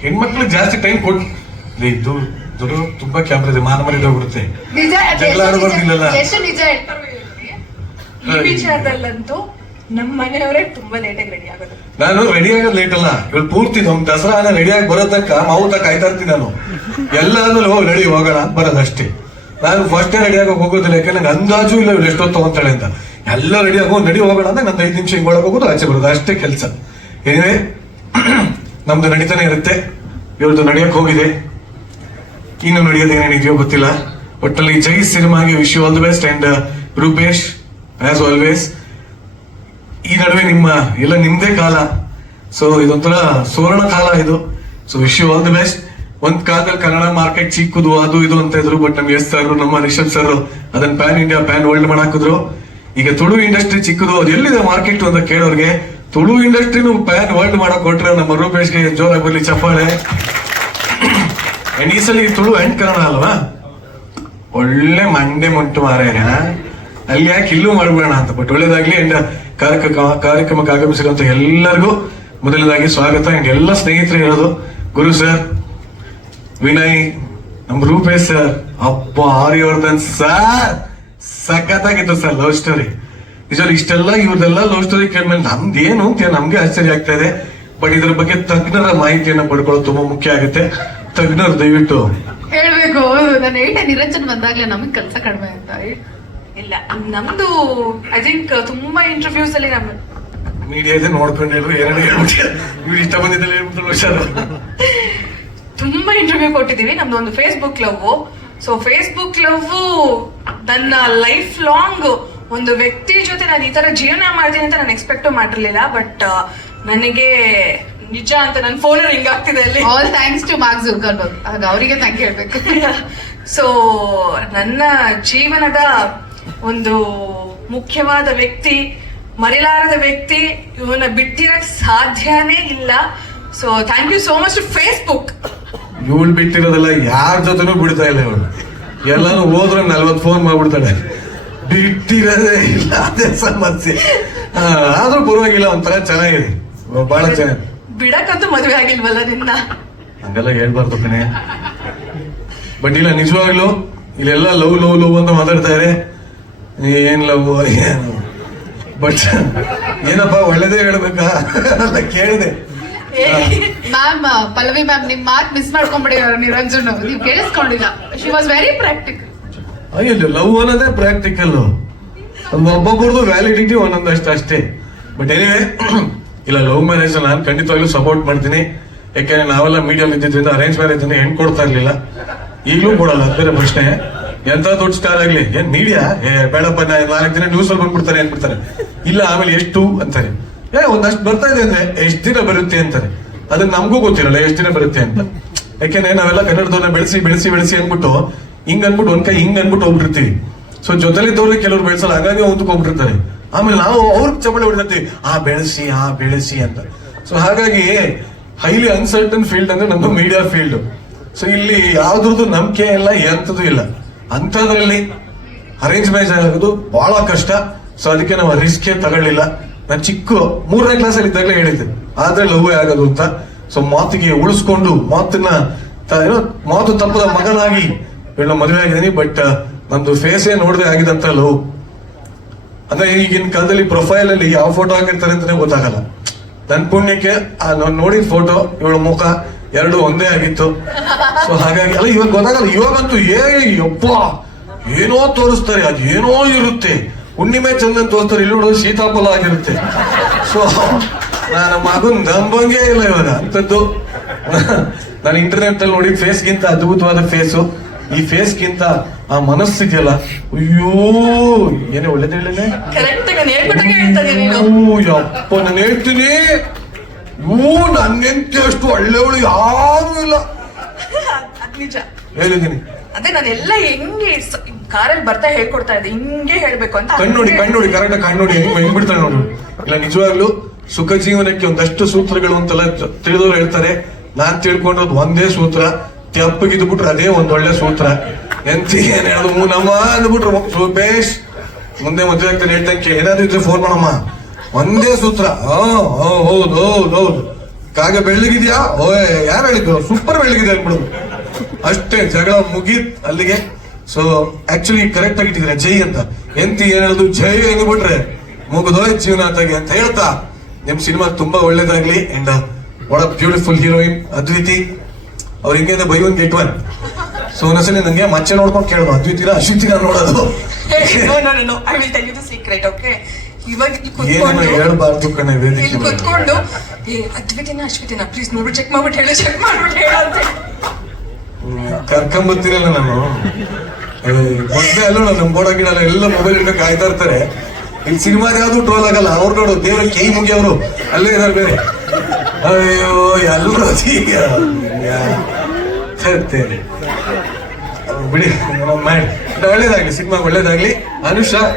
ಹೆಣ್ಮಕ್ಳಿಗೆ ಜಾಸ್ತಿ ಟೈಮ್ ಕೊಟ್ಟು ಇದು ದೊಡ್ಡ ತುಂಬಾ ಕ್ಯಾಮ್ರಾ ಇದೆ ಮಾನ ಮರ್ಯಾದೆ ಹೋಗ್ಬಿಡುತ್ತೆ. ಜಗಳ ಆಡ್ಬಾರ್ದಿಲ್ಲಲ್ಲ? ನಿಜ- ಎಷ್ಟು ನಿಜ ಹೇಳ್ತಾರೆ ಈ ವಿಚಾರದಲ್ಲಂತೂ ನಮ್ಮ ಮನೆಯವರೇ ತುಂಬಾ ಲೇಟಾಗಿ ರೆಡಿ ಆಗೋದು. ನಾನು ರೆಡಿ ಆಗೋದು ಲೇಟ್ ಅಲ್ಲ. ಇವಳು ಪೂರ್ತಿ ನಮ್ ದಸರಾ ರೆಡಿ ಆಗಿ ಬರೋ ತನಕ ಮಾವು ತನಕ ಆಯ್ತಾ ಇರ್ತೀನಿ ನಾನು. ಎಲ್ಲಾನು ಹೋಗಿ ರೆಡಿ ಹೋಗೋಣ ಅಂತ ಬರೋದು ಅಷ್ಟೇ. ನಾನು ಫಸ್ಟ್ ಡೇ ರೆಡಿ ಆಗಿ ಹೋಗೋದಿಲ್ಲ. ಯಾಕಂದ್ರೆ ನಂಗೆ ಅಂದಾಜು ಇಲ್ಲ ಇವಳು ಎಷ್ಟೊತ್ತು ತಗೊಂತಾಳೆ ಅಂತ. ಎಲ್ಲ ರೆಡಿ ಆಗೋ ನಡಿ ಹೋಗೋಣ ಅಂದ್ರೆ ನಂದು ಐದು ನಿಮಿಷ ಹಿಂಗ್ ಒಳಗೆ ಹೋಗೋದು ಆಚೆ ಬರೋದು. ಅಷ್ಟೇ ಕೆಲಸ. ಏನೇ ನಮ್ದು ನಡೀತಾನೆ ಇರುತ್ತೆ. ಇವತ್ತು ನಡೆಯಕ್ ಹೋಗಿದೆ. ಇನ್ನು ನಡೆಯೋದು ಏನೇನಿದೆಯೋ ಗೊತ್ತಿಲ್ಲ. ಒಟ್ಟಲ್ಲಿ ಜೈ ಸಿನಿಮಾಗೆ wish all the best and Rupesh as always ಈ ನಡುವೆ ನಿಮ್ಮ ಎಲ್ಲ ನಿಮ್ದೇ ಕಾಲ. ಸೊ ಇದೊಂಥರ ಸುವರ್ಣ ಕಾಲ ಇದು. So wish you all the best ಒಂದ್ ಕಾಲದಲ್ಲಿ ಕನ್ನಡ ಮಾರ್ಕೆಟ್ ಚಿಕ್ಕದು, ಅದು ಇದು ಅಂತ ಇದ್ರು ಬಟ್ ನಮ್ ಎಸ್ ಸರ್ ನಮ್ಮ ರಿಷಬ್ ಸರ್ ಅದನ್ನ ಪ್ಯಾನ್ ಇಂಡಿಯಾ ಪ್ಯಾನ್ ವರ್ಲ್ಡ್ ಮಾಡಾಕಿದ್ರು ಈಗ ತುಳು ಇಂಡಸ್ಟ್ರಿ ಚಿಕ್ಕದು, ಅದು ಎಲ್ಲಿದೆ ಮಾರ್ಕೆಟ್ ಅಂತ ಕೇಳೋರ್ಗೆ ತುಳು ಇಂಡಸ್ಟ್ರಿನೂ ಪ್ಯಾನ್ ವರ್ಲ್ಡ್ ಮಾಡಕ್ ಕೊಟ್ರೆ ನಮ್ಮ ರೂಪೇಶ್ಗೆ ಜೋರಾಗಿ ಬರ್ಲಿ ಚಪ್ಪಾಳೆ. ಈ ಸಲ ತುಳು ಅಂಡ್ ಕನ್ನಡ ಅಲ್ವಾ? ಒಳ್ಳೆ ಮಂಡೆ ಮುಂಟು ಮಾರಾಯಣ ಅಲ್ಲಿ ಯಾಕೆ ಇಲ್ಲೂ ಮಾಡ್ಬೇಡ ಅಂತ ಬಟ್ ಒಳ್ಳೇದಾಗ್ಲಿ ಅಂಡ್ ಕಾರ್ಯಕ್ರಮ ಕಾರ್ಯಕ್ರಮಕ್ಕೆ ಆಗಮಿಸಿರುವಂತ ಎಲ್ಲರಿಗೂ ಮೊದಲನೇದಾಗಿ ಸ್ವಾಗತ. ಅಂಡ್ ಎಲ್ಲ ಸ್ನೇಹಿತರು ಇರೋದು ಗುರು ಸರ್ ವಿನಯ್ ನಮ್ ರೂಪೇಶ್ ಸರ್ ಅಪ್ಪ ಆರ್ಯವರ್ಧನ್ ಸರ್ ಸಖತ್ತಾಗಿತ್ತು ಸರ್ ಲವ್ ಸ್ಟೋರಿ ನಿಜವಾಗ್ಲೂ ಇಷ್ಟೆಲ್ಲ ಇವ್ರದೆಲ್ಲ ಲವ್ ಸ್ಟೋರಿ ಕೇಳ್ಮೇಲೆ ಏನು ಅಂತ ನಮ್ಗೆ ಆಶ್ಚರ್ಯ ಆಗ್ತಾ ಇದೆ. ಬಟ್ ಇದ್ರ ಬಗ್ಗೆ ತಜ್ಞರ ಮಾಹಿತಿಯನ್ನ ಪಡ್ಕೊಳ್ಳೋದು ತುಂಬಾ ಮುಖ್ಯ ಆಗುತ್ತೆ. ತಜ್ಞರು ದಯವಿಟ್ಟು. ಹೇಳ್ಬೇಕು ನಾನು ಹೇಳ್ದೆ ನಿರಂಜನ್ ಬಂದಾಗ್ಲೇ ನಮಗ್ ಕೆಲಸ ಕಡಿಮೆ ಅಂತ. ಇಲ್ಲ ನಮ್ದು ಐ ಥಿಂಕ್ ತುಂಬಾ ಇಂಟರ್ವ್ಯೂಸ್ ಅಲ್ಲಿ ನಮ್ಮ ಮೀಡಿಯಾದೆ ನೋಡ್ಕೊಂಡು ಹೇಳ್ರು ಎರಡು ಹೇಳ್ಬಿಟ್ಟು ಇವ್ರು ಇಷ್ಟ ಬಂದಿದ್ದಲ್ಲ ಹೇಳ್ಬಿಟ್ಟು ಹುಷಾರು. ತುಂಬಾ ಇಂಟರ್ವ್ಯೂ ಕೊಟ್ಟಿದೀವಿ ನಮ್ದು ಒಂದು Facebook love. So Facebook love ನನ್ನ ಲೈಫ್ ಲಾಂಗ್ ಒಂದು ವ್ಯಕ್ತಿ ಜೊತೆ ನಾನು ಈ ತರ ಜೀವನ ಮಾಡ್ತೀನಿ ಅಂತ ನಾನು ಎಕ್ಸ್ಪೆಕ್ಟ್ ಮಾಡಿರ್ಲಿಲ್ಲ ಬಟ್ ನನಗೆ ನಿಜ ಅಂತ ನನ್ನ ಫೋನ್ ರಿಂಗ್ ಆಗ್ತಿದೆ ಅಲ್ಲಿ. All thanks to Mark Zuckerberg ಆಗ ಅವರಿಗೆ ಥ್ಯಾಂಕ್ ಹೇಳ್ಬೇಕು. ಸೊ ನನ್ನ ಜೀವನದ ಒಂದು ಮುಖ್ಯವಾದ ವ್ಯಕ್ತಿ ಮರಿಲಾರದ ವ್ಯಕ್ತಿ ಇವನ್ನ ಬಿಟ್ಟಿರಕ್ ಸಾಧ್ಯನೇ ಇಲ್ಲ. So thank you so much to Facebook ಇವಳು ಬಿಟ್ಟಿರೋದಲ್ಲ ಯಾರ ಜೊತೆನೂ ಬಿಡ್ತಾ ಇಲ್ಲ ಇವಳು ಎಲ್ಲಾನು ಹೋದ್ರೆ ನಲ್ವತ್ ಫೋನ್ ಮಾಡ್ಬಿಡ್ತಾಳೆ. ಬಿಟ್ಟಿರೋದೇ ಇಲ್ಲ ಅದೇ ಸಮಸ್ಯೆ. ಆದ್ರೂ ಪರವಾಗಿಲ್ಲ ಒಂಥರ ಚೆನ್ನಾಗಿದೆ. ಬಹಳ ಚೆನ್ನಾಗಿ ಬಿಡಕ್ಕಂತೂ ಮದುವೆ ಆಗಿಲ್ವಲ್ಲ ನಿನ್ನ? ಹಂಗೆಲ್ಲ ಹೇಳ್ಬಾರ್ದು ಕಣೆ. ಬಟ್ ಇಲ್ಲ ನಿಜವಾಗ್ಲು ಇಲ್ಲೆಲ್ಲ ಲವ್ ಲವ್ ಲವ್ ಅಂತ ಮಾತಾಡ್ತಾರೆ ಏನ್ ಲವ್ ಏನು? ಬಟ್ ಏನಪ್ಪ ಒಳ್ಳೇದೇ ಹೇಳ್ಬೇಕಾ? ಅಂತ ಕೇಳಿದೆ. ಮ್ಯಾಮ್ ಪಲ್ಲವಿ ಮ್ಯಾಮ್ ನಿಮ್ ಮಾತ್ ಮಿಸ್ ಮಾಡ್ಕೊಂಡ್ಬಿಡಿ ನಿರಂಜನ್. ನೀವು ಕೇಳಿಸ್ಕೊಂಡಿಲ್ಲ. ಶಿ ವಾಸ್ ವೆರಿ ಪ್ರಾಕ್ಟಿಕಲ್ ಅಯ್ಯೋ ಲವ್ ಅನ್ನೋದೇ ಪ್ರಾಕ್ಟಿಕಲ್ ಒಬ್ಬೊಬ್ಬರದು ವ್ಯಾಲಿಡಿಟಿ ಒಂದೊಂದಷ್ಟು ಅಷ್ಟೇ. ಬಟ್ ಏನೇ ಇಲ್ಲ ಲವ್ ಮ್ಯಾರೇಜ್ ನಾನು ಖಂಡಿತವಾಗ್ಲೂ ಸಪೋರ್ಟ್ ಮಾಡ್ತೀನಿ. ಯಾಕೆಂದ್ರೆ ನಾವೆಲ್ಲ ಮೀಡಿಯಲ್ಲಿ ಇದ್ದಿದ್ರಿಂದ ಅರೇಂಜ್ ಮ್ಯಾರೇಜ್ ಅಂದ್ರೆ ಹೆಣ್ ಕೊಡ್ತಾ ಇರ್ಲಿಲ್ಲ. ಈಗಲೂ ಕೊಡಲ್ಲ ಬೇರೆ ಪ್ರಶ್ನೆ. ಎಂತ ದೊಡ್ಡ ಸ್ಟಾರ್ ಆಗಲಿ? ಏನ್ ಮೀಡಿಯಾ ಏ, ಬೇಡಪ್ಪ ನಾಲ್ಕು ದಿನ ನ್ಯೂಸ್ ಅಲ್ಲಿ ಬಂದ್ಬಿಡ್ತಾರೆ ಅನ್ಬಿಡ್ತಾರೆ ಇಲ್ಲ, ಆಮೇಲೆ ಎಷ್ಟು ಅಂತಾರೆ. ಏ, ಒಂದಷ್ಟು ಬರ್ತಾ ಇದೆ ಅಂದ್ರೆ ಎಷ್ಟು ದಿನ ಬರುತ್ತೆ ಅಂತಾರೆ. ಅದನ್ನ ನಮಗೂ ಗೊತ್ತಿರಲ್ಲ, ಎಷ್ಟು ದಿನ ಬರುತ್ತೆ ಅಂತ. ಯಾಕೆಂದ್ರೆ ನಾವೆಲ್ಲ ಕನ್ನಡದವ್ರನ್ನ ಬೆಳೆಸಿ ಬೆಳೆಸಿ ಬೆಳೆಸಿ ಅನ್ಬಿಟ್ಟು ಹಿಂಗ್ ಅನ್ಬಿಟ್ಟು ಒಂದ್ ಕೈ ಹಿಂಗ್ ಅನ್ಬಿಟ್ಟು ಹೋಗ್ಬಿಟ್ಟಿರ್ತೀವಿ. ಸೊ ಜೊತೆಲಿದ್ದವ್ರಿಗೆ ಕೆಲವ್ರು ಬೆಳೆಸಲ್ಲ, ಹಾಗಾಗಿ ಹೊಂದ್ಕೊಂಡ್ಬಿಟ್ಟಿರ್ತಾರೆ ಆಮೇಲೆ ನಾವು ಅವ್ರಿಗೆ ಚಬಳೆ ಹೊಡಿತೀವಿ, ಆ ಬೆಳೆಸಿ ಆ ಬೆಳೆಸಿ ಅಂತ. ಸೊ ಹಾಗಾಗಿ ಹೈಲಿ ಅನ್ಸರ್ಟನ್ ಫೀಲ್ಡ್ ಅಂದ್ರೆ ನಮ್ದು ಮೀಡಿಯಾ ಫೀಲ್ಡ್ ಸೊ ಇಲ್ಲಿ ಯಾವ್ದ್ರದ್ದು ನಂಬಿಕೆ ಇಲ್ಲ ಎಂತದ್ದು ಇಲ್ಲ. ಅಂಥದ್ರಲ್ಲಿ ಅರೇಂಜ್ ಮ್ಯಾರೇಜ್ ಆಗೋದು ಬಹಳ ಕಷ್ಟ. ಸೊ ಅದಕ್ಕೆ ನಾವು ರಿಸ್ಕೇ ತಗೊಳ್ಳಿಲ್ಲ. ನಾನು ಚಿಕ್ಕ, ಮೂರನೇ ಕ್ಲಾಸಲ್ಲಿ ಇದ್ದಾಗಲೇ ಹೇಳಿದ್ದೆ. ಆದ್ರೆ ಲವ್ ಆಗೋದು ಅಂತ. ಸೊ ಮಾತಿಗೆ ಉಳಿಸ್ಕೊಂಡು, ಮಾತನ್ನ ಮಾತು ತಪ್ಪದ ಮಗನಾಗಿ ಇವಳ ಮದುವೆ ಆಗಿದ್ದೀನಿ ಬಟ್ ನಮ್ದು ಫೇಸೇ ನೋಡದೆ ಆಗಿದಂತ ಲವ್ ಅಂದ್ರೆ ಈಗಿನ ಕಾಲದಲ್ಲಿ ಪ್ರೊಫೈಲ್ ಅಲ್ಲಿ ಯಾವ ಫೋಟೋ ಹಾಕಿರ್ತಾರೆ ಅಂತಾನೆ ಗೊತ್ತಾಗಲ್ಲ. ನನ್ ಪುಣ್ಯಕ್ಕೆ ನೋಡಿದ ಫೋಟೋ ಇವಳ ಮುಖ ಎರಡು ಒಂದೇ ಆಗಿತ್ತು. ಸೊ ಹಾಗಾಗಿ, ಅಲ್ಲ, ಇವಾಗ ಗೊತ್ತಾಗಲ್ಲ, ಇವಾಗಂತೂ ಏ ಯಪ್ಪ, ಏನೋ ತೋರಿಸ್ತಾರೆ, ಅದು ಏನೋ ಇರುತ್ತೆ. ಹುಣ್ಣಿಮೆ ಚಂದನ್ ತೋರಿಸ್ತಾರೆ, ಇಲ್ಲಿ ನೋಡೋದು ಸೀತಾಫಲ ಆಗಿರುತ್ತೆ. ಸೊ ನಾನು ಮಗನ್ ನಂಬಂಗೇ ಇಲ್ಲ ಇವಾಗ. ಅಂತದ್ದು ನಾನು ಇಂಟರ್ನೆಟ್ ಅಲ್ಲಿ ನೋಡಿ ಫೇಸ್ಗಿಂತ ಅದ್ಭುತವಾದ ಫೇಸು ಈ ಫೇಸ್ ಗಿಂತ ಆ ಮನಸ್ಸಿದೆಯಲ್ಲ ಅಯ್ಯೋ ಏನೇ ಒಳ್ಳೇದು ಓ ಯಪ್ಪ ನಾನು ಹೇಳ್ತೀನಿ. ಇವು ನನ್ಗೆಂತ ಅಷ್ಟು ಒಳ್ಳೆಯವಳು ಯಾರು ಇಲ್ಲ. ಹೇಳಿದೀನಿ ನಿಜ. ಹೇಳಿದ್ದೀನಿ. ಅದೇ ನಾನೆಲ್ಲ ಹೆಂಗೆ ಕಾರಲ್ಲಿ ಬರ್ತಾ ಹೇಳ್ಕೊಡ್ತಾ ಇದ್ದೆ. ಹಿಂಗೆ ಹೇಳ್ಬೇಕು ಅಂತ ಕಣ್ಣುಡಿ ಕಣ್ಣುಡಿ ಕರೆಕ್ಟ್ ಕಣ್ಣುಡಿ ಹೆಂಗ್ ಹೆಂಗ್ ಬಿಡ್ತಾಳೆ ನೋಡು. ಇಲ್ಲ ನಿಜವಾಗ್ಲೂ ಸುಖ ಜೀವನಕ್ಕೆ ಒಂದಷ್ಟು ಸೂತ್ರಗಳು ಅಂತೆಲ್ಲ ತಿಳಿದವ್ರು ಹೇಳ್ತಾರೆ. ನಾನ್ ತಿಳ್ಕೊಂಡ್ರದ್ ಒಂದೇ ಸೂತ್ರ. ತೆಪ್ಪಗಿದ್ದು ಬಿಟ್ರೆ ಅದೇ ಒಂದು ಒಳ್ಳೆ ಸೂತ್ರ. ಎಂತ ಏನ್ ಹೇಳೋದು? ಮೂನಮ್ಮ ಅಂದ್ಬಿಟ್ರು ಸುಬೇಶ್ ಮುಂದೆ ಮದುವೆ ಆಗ್ತಾನೆ ಹೇಳ್ತಂಕೆ ಏನಾದ್ರು ಇದ್ರೆ ಫೋನ್ ಮಾಡಮ್ಮ. ಒಂದೇ ಸೂತ್ರ. ಹೌದು ಹೌದು ಹೌದು. ಕಾಗ ಬೆಳ್ಳಗಿದ್ಯಾ? ಓಯ್, ಯಾರು ಹೇಳಿದ್ರು ಸೂಪರ್ ಬೆಳ್ಳಗಿದೆ ಅನ್ಬಿಡುದು ಅಷ್ಟೇ, ಜಗಳ ಮುಗೀತ್ ಅಲ್ಲಿಗೆ. ಸೊ ಆಕ್ಚುಲಿ ಕರೆಕ್ಟ್ ಆಗಿ ಇಟ್ಟಿದ್ರೆ ಜೈ ಅಂತ. ಎಂತಿ ಏನ್ ಹೇಳುದು? ಜೈ ಬಿಟ್ರೆ ಮುಗಿದೋಯ್ ಜೀವನ ಅಂತಾಗಿ ಅಂತ ಹೇಳ್ತಾ. ನಿಮ್ ಸಿನಿಮಾ ತುಂಬಾ ಒಳ್ಳೇದಾಗ್ಲಿ ಅಂಡ್ ಒಳ ಬ್ಯೂಟಿಫುಲ್ ಹೀರೋಯಿನ್ ಅದ್ವಿತಿ ಅವ್ರ ಹಿಂಗೆ buy one get one. So ಒಂದೊಂದ್ಸಲಿ ನಂಗೆ ಮಚ್ಚೆ ನೋಡ್ಕೊಂಡು ಕೇಳೋದು ಅದ್ವಿತಿನ ಅಶ್ವಿತಿನ ನೋಡೋದು. ಹೇಳ್ಬಾರ್ದು ಕಣೆ ವೇದಿಕೆ. ಕುತ್ಕೊಂಡು ಏ ಅದ್ವಿತಿನ ಅಶ್ವಿತಿನ ಪ್ಲೀಸ್ ನೋಡು ಚೆಕ್ ಮಾಡ್ಬಿಟ್ಟು ಹೇಳಿ ಚೆಕ್ ಮಾಡ್ಬಿಟ್ಟು ಹೇಳು ಅಂತ. ನಾನು. ಮೊದ್ಲೇ ಅಲ್ಲ ನಮ್ಮ ಬೋಡ ಗಿಡ ಎಲ್ಲ ಮೊಬೈಲ್ ಇಂದ ಕಾಯ್ತಾ ಇರ್ತಾರೆ. ಇಲ್ಲಿ ಸಿನಿಮಾದ ಯಾವ್ದು ಟ್ರೋಲ್ ಆಗಲ್ಲ ಅವ್ರು ನೋಡು ದೇವ್ರ ಕೈ ಮುಗಿಯವರು. ಅಲ್ಲೇ ಇದಾರೆ ಬೇರೆ. ಅಯ್ಯೋ ಎಲ್ಲರೂ ಹೇಳ್ತೇನೆ. ಬಿಡಿ ಮಾಡಿ. ಒಳ್ಳೇದಾಗ್ಲಿ ಸಿನಿಮಾ ಒಳ್ಳೇದಾಗ್ಲಿ. ಅನುಷಾ